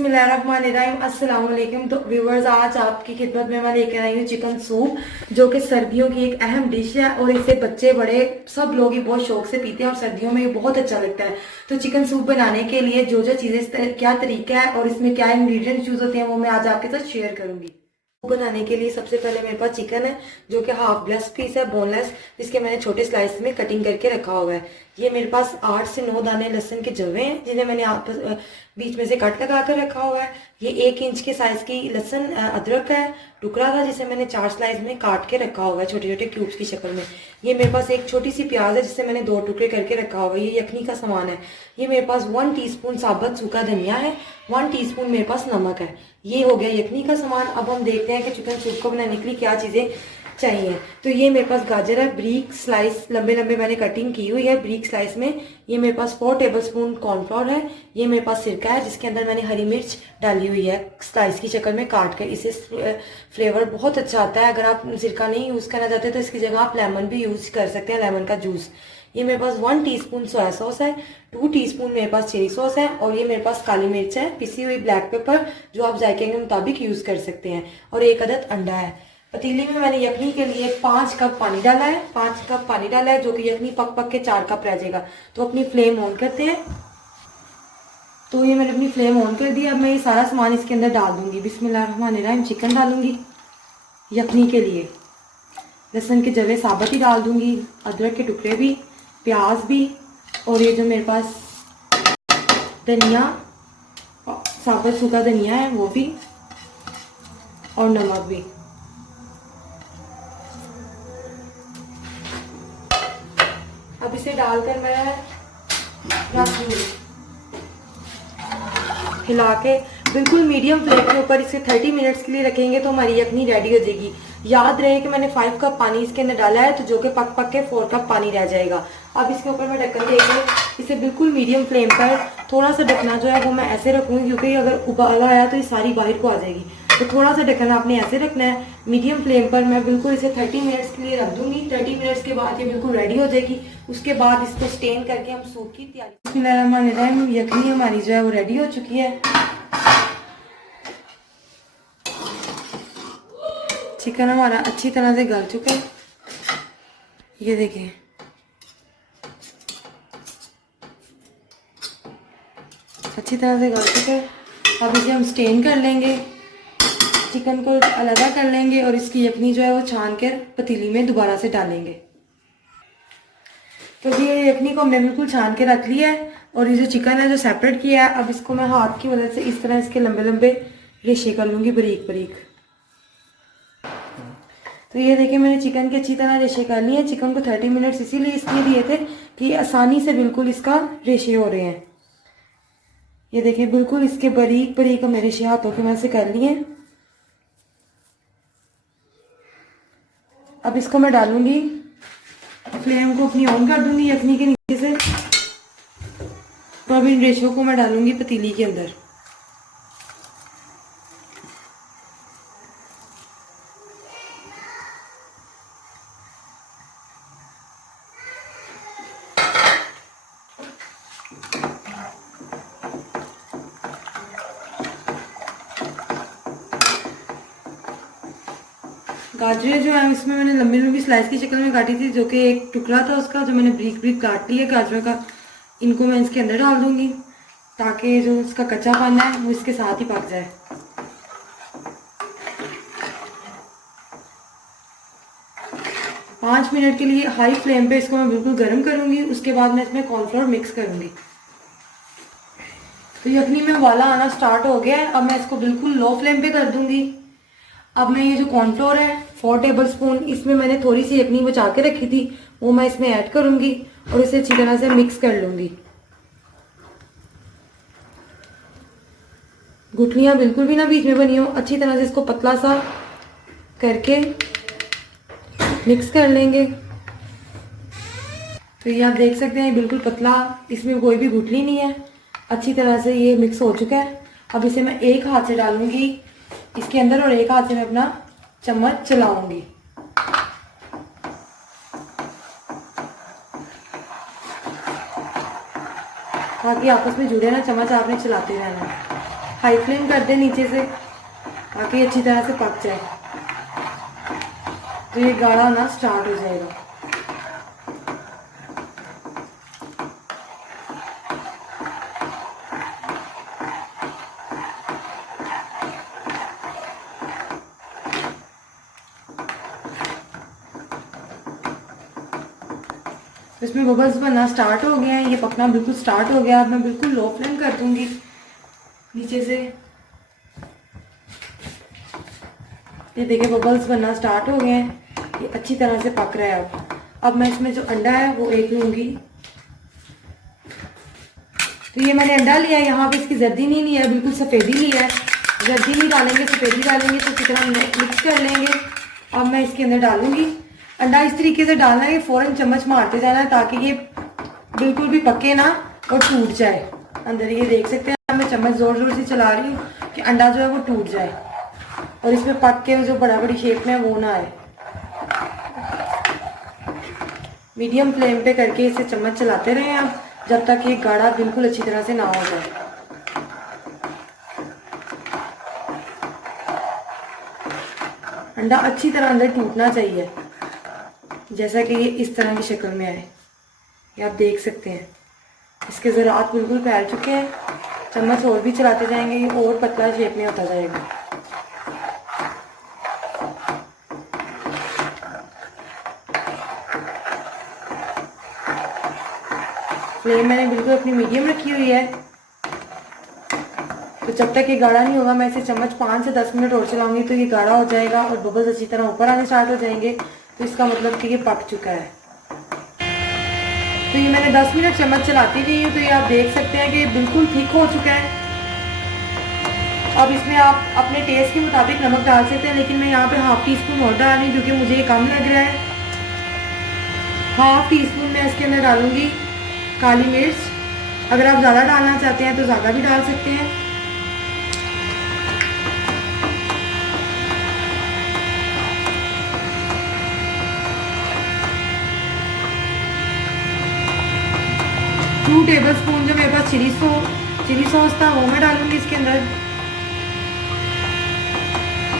बिस्मिल्लाहिर्रहमानिर्रहीम अस्सलाम वालेकुम। तो व्यूवर्स, आज आपकी खिदमत में मैं लेकर आई हूँ चिकन सूप, जो कि सर्दियों की एक अहम डिश है और इसे बच्चे बड़े सब लोग ही बहुत शौक से पीते हैं और सर्दियों में ये बहुत अच्छा लगता है। तो चिकन सूप बनाने के लिए जो जो चीज़ें, क्या तरीका है और इसमें क्या इंग्रेडिएंट्स यूज होते हैं, वो मैं आज आपके साथ शेयर करूंगी। बनाने के लिए सबसे पहले मेरे पास चिकन है, जो कि हाफ ब्रेस्ट पीस है, बोनलेस, जिसके मैंने छोटे स्लाइस में कटिंग करके रखा हुआ है। ये मेरे पास 8 से 9 दाने लहसुन के जवे हैं, जिन्हें मैंने बीच में से कट लगा कर रखा हुआ है। ये 1 इंच के साइज की लहसुन अदरक का है टुकड़ा था, जिसे मैंने 4 स्लाइस में काट के रखा हुआ है छोटे छोटे क्यूब्स की शक्ल में। ये मेरे पास एक छोटी सी प्याज है, जिसे मैंने 2 टुकड़े करके रखा हुआ है। ये यखनी का सामान है। ये मेरे पास 1 टीस्पून साबुत सूखा धनिया है, 1 टीस्पून मेरे पास नमक है। ये हो गया यखनी का सामान। अब हम देखते हैं कि चिकन सूप को बनाने के लिए क्या चीज़ें चाहिए। तो ये मेरे पास गाजर है, ब्रीक स्लाइस लंबे लंबे मैंने कटिंग की हुई है ब्रीक स्लाइस में। ये मेरे पास 4 टेबलस्पून कॉर्नफ्लोर है। ये मेरे पास सिरका है, जिसके अंदर मैंने हरी मिर्च डाली हुई है स्लाइस की शक्ल में काट कर। इससे फ्लेवर बहुत अच्छा आता है। अगर आप सिरका नहीं यूज़ करना चाहते तो इसकी जगह आप लेमन भी यूज़ कर सकते हैं, लेमन का जूस। ये मेरे पास 1 टीस्पून सोया सॉस है, 2 टीस्पून मेरे पास चिली सॉस है, और ये मेरे पास काली मिर्च है, पिसी हुई ब्लैक पेपर, जो आप जायके के मुताबिक यूज़ कर सकते हैं, और 1 अदद अंडा है। पतीली में मैंने यखनी के लिए 5 कप पानी डाला है, 5 कप पानी डाला है, जो कि यखनी पक पक के 4 कप रह जाएगा। तो अपनी फ्लेम ऑन करते हैं। तो ये मैंने अपनी फ्लेम ऑन कर दी। अब मैं ये सारा सामान इसके अंदर डाल दूंगी। बिस्मिल्लाहिर्रहमानिर्रहीम। चिकन डालूंगी, यखनी के लिए लहसुन के जवे साबुत ही डाल दूंगी, अदरक के टुकड़े भी, प्याज भी, और ये जो मेरे पास धनिया, साबुत सूखा धनिया है वो भी, और नमक भी। अब इसे डालकर मैं रख दूंगी, हिला के बिल्कुल मीडियम फ्लेम के ऊपर इसे 30 मिनट्स के लिए रखेंगे, तो हमारी यखनी रेडी हो जाएगी। याद रहे कि मैंने 5 कप पानी इसके अंदर डाला है, तो जो कि पक पक के 4 कप पानी रह जाएगा। अब इसके ऊपर मैं ढक्कन देकर इसे बिल्कुल मीडियम फ्लेम पर, थोड़ा सा ढकना जो है वो मैं ऐसे रखूँगी, क्योंकि अगर उबाला आया तो ये सारी बाहर को आ जाएगी। तो थोड़ा सा ढक्कन आपने ऐसे रखना है मीडियम फ्लेम पर। मैं बिल्कुल इसे 30 मिनट्स के लिए रख दूंगी। 30 मिनट्स के बाद ये बिल्कुल रेडी हो जाएगी। उसके बाद इसको स्टेन करके हम सूप की तैयारी। बिस्मिल्लाहिर्रहमानिर्रहीम। यखनी हमारी जो है वो रेडी हो चुकी है। चिकन हमारा अच्छी तरह से गल चुका है, ये देखिए। अच्छी तरह से गल चुका है। अब इसे हम स्टेन कर लेंगे, चिकन को अलग कर लेंगे, और इसकी यखनी जो है वो छान कर पतीली में दोबारा से डालेंगे। तो ये यखनी को हमने बिल्कुल छान के रख लिया है, और ये जो चिकन है जो सेपरेट किया है, अब इसको मैं हाथ की मदद से इस तरह इसके लंबे लंबे रेशे कर लूँगी, बारीक बारीक। तो ये देखिए, मैंने चिकन के अच्छी तरह रेशे कर लिए हैं। चिकन को 30 मिनट्स इसीलिए इसलिए दिए थे कि आसानी से बिल्कुल इसका रेशे हो रहे हैं। ये देखिए, बिल्कुल इसके बारीक बारीक हमने रेशे हाथों की मदद से कर लिए हैं। अब इसको मैं डालूंगी, फ्लेम को अपनी ऑन कर दूंगी यखनी के नीचे से, तो अब इन रेशों को मैं डालूंगी पतीली के अंदर। गाजरें जो है इसमें मैंने लंबी लंबी स्लाइस की शक्ल में काटी थी, जो कि एक टुकड़ा था उसका, जो मैंने ब्रीक ब्रीक काट लिया गाजरों का। इनको मैं इसके अंदर डाल दूंगी, ताकि जो इसका कच्चा पाना है वो इसके साथ ही पक जाए। पाँच मिनट के लिए हाई फ्लेम पे इसको मैं बिल्कुल गर्म करूंगी। उसके बाद मैं इसमें कॉर्नफ्लोर मिक्स करूंगी। तो यखनी में उबाला आना स्टार्ट हो गया है। अब मैं इसको बिल्कुल लो फ्लेम पे कर दूंगी। अब मैं ये जो कॉर्नफ्लोर है 4 टेबलस्पून, इसमें मैंने थोड़ी सी यखनी बचा के रखी थी, वो मैं इसमें ऐड करूंगी और इसे अच्छी तरह से मिक्स कर लूंगी। गुठलियां बिल्कुल भी ना बीच में बनी हो, अच्छी तरह से इसको पतला सा करके मिक्स कर लेंगे। तो ये आप देख सकते हैं बिल्कुल पतला, इसमें कोई भी गुठली नहीं है, अच्छी तरह से ये मिक्स हो चुका है। अब इसे मैं एक हाथ से डालूंगी इसके अंदर और एक हाथ से मैं अपना चम्मच चलाऊंगी। ताकि आपस में जुड़े ना, चम्मच आपने चलाते रहना। हाई फ्लेम कर दें नीचे से ताकि अच्छी तरह से पक जाए। तो ये गाढ़ा होना स्टार्ट हो जाएगा। इसमें बबल्स बनना स्टार्ट हो गए हैं, ये पकना बिल्कुल स्टार्ट हो गया। अब मैं बिल्कुल लो फ्लेम कर दूंगी नीचे से। ये देखिए बबल्स बनना स्टार्ट हो गए हैं, ये अच्छी तरह से पक रहा है। अब मैं इसमें जो अंडा है वो एक लूंगी। तो ये मैंने अंडा लिया है, यहाँ पे इसकी जर्दी नहीं लिया है, बिल्कुल सफ़ेदी लिया है। जर्दी नहीं डालेंगे, सफ़ेदी डालेंगे तो कितना मिक्स कर लेंगे। अब मैं इसके अंदर डालूंगी अंडा। इस तरीके से डालना है कि फ़ौरन चम्मच मारते जाना है ताकि ये बिल्कुल भी पके ना और टूट जाए अंदर। ये देख सकते हैं मैं चम्मच ज़ोर ज़ोर से चला रही हूँ कि अंडा जो है वो टूट जाए और इसमें पक के जो बड़ा बड़ी शेप में वो ना आए। मीडियम फ्लेम पे करके इसे चम्मच चलाते रहें आप जब तक ये गाढ़ा बिल्कुल अच्छी तरह से ना हो जाए। अंडा अच्छी तरह अंदर टूटना चाहिए, जैसा कि ये इस तरह की शक्ल में आए। ये आप देख सकते हैं इसके ज़रात बिल्कुल फैल चुके हैं। चम्मच और भी चलाते जाएंगे, ये और पतला शेप में होता जाएगा। फ्लेम मैंने बिल्कुल अपनी मीडियम रखी हुई है। तो जब तक ये गाढ़ा नहीं होगा मैं इसे चम्मच 5 से 10 मिनट और चलाऊंगी तो ये गाढ़ा हो जाएगा और बबल्स अच्छी तरह ऊपर आने स्टार्ट हो जाएंगे। तो इसका मतलब कि ये पक चुका है। तो ये मैंने 10 मिनट चम्मच चलाती रही हूँ। तो ये आप देख सकते हैं कि बिल्कुल थिक हो चुका है। अब इसमें आप अपने टेस्ट के मुताबिक नमक डाल सकते हैं, लेकिन मैं यहाँ पे ½ टी स्पून और डाल रही हूँ क्योंकि मुझे ये कम लग रहा है। ½ टी स्पून मैं इसके अंदर डालूंगी काली मिर्च। अगर आप ज़्यादा डालना चाहते हैं तो ज़्यादा भी डाल सकते हैं। टू टेबल स्पून जो मेरे पास चिली सॉस था वो मैं डालूंगी इसके अंदर।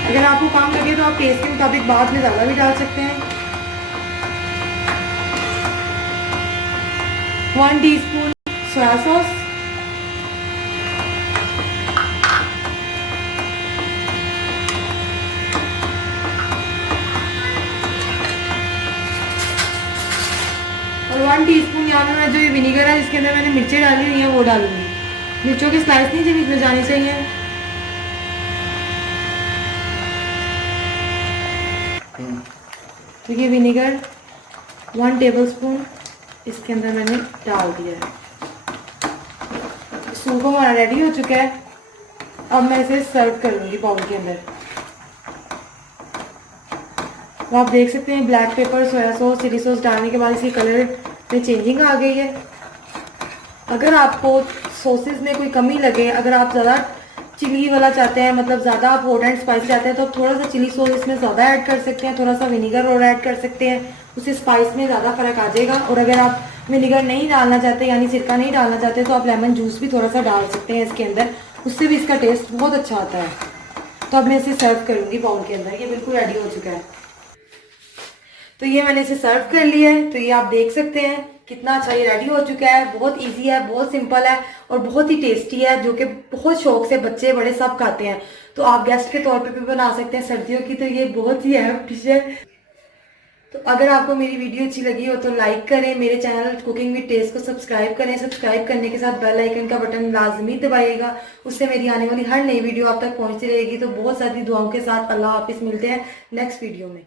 अगर आपको कम लगे तो आप टेस्ट के मुताबिक बाद में ज़्यादा भी डाल सकते हैं। 1 टीस्पून सोया सॉस, और 1 टीस्पून यहाँ पे मैं जो ये विनीगर है इसके अंदर मैंने मिर्चें डाली हुई हैं वो डालूंगी। मिर्चों की स्लाइस नीचे बीच में जानी चाहिए। तो ये विनीगर 1 टेबल स्पून इसके अंदर मैंने डाल दिया है। सूप हमारा रेडी हो चुका है। अब मैं इसे सर्व करूंगी बाउल के अंदर। तो आप देख सकते हैं black pepper, soya sauce, chilli sauce डालने के बाद इसकी कलर में चेंजिंग आ गई है। अगर आपको सॉसेस में कोई कमी लगे, अगर आप ज़्यादा चिली वाला चाहते हैं, मतलब ज़्यादा आप हॉट एंड स्पाइसी चाहते हैं, तो आप थोड़ा सा चिली सॉस इसमें ज़्यादा ऐड कर सकते हैं, थोड़ा सा विनीगर और ऐड कर सकते हैं, उससे स्पाइस में ज़्यादा फ़र्क आ जाएगा। और अगर आप विनीगर नहीं डालना चाहते यानी सिरका नहीं डालना चाहते तो आप लेमन जूस भी थोड़ा सा डाल सकते हैं इसके अंदर, उससे भी इसका टेस्ट बहुत अच्छा आता है। तो अब मैं इसे सर्व करूँगी बाउल के अंदर। ये बिल्कुल रेडी हो चुका है। तो ये मैंने इसे सर्व कर लिया है। तो ये आप देख सकते हैं कितना अच्छा ये रेडी हो चुका है। बहुत इजी है, बहुत सिंपल है और बहुत ही टेस्टी है, जो कि बहुत शौक से बच्चे बड़े सब खाते हैं। तो आप गेस्ट के तौर पे भी बना सकते हैं सर्दियों की। तो ये बहुत ही अहम डिश है। तो अगर आपको मेरी वीडियो अच्छी लगी हो तो लाइक करें, मेरे चैनल कुकिंग विद टेस्ट को सब्सक्राइब करें। सब्सक्राइब करने के साथ बेल आइकन का बटन लाजमी दबाइएगा, उससे मेरी आने वाली हर नई वीडियो आप तक पहुंचती रहेगी। तो बहुत सारी दुआओं के साथ अल्लाह हाफिज़, मिलते हैं नेक्स्ट वीडियो में।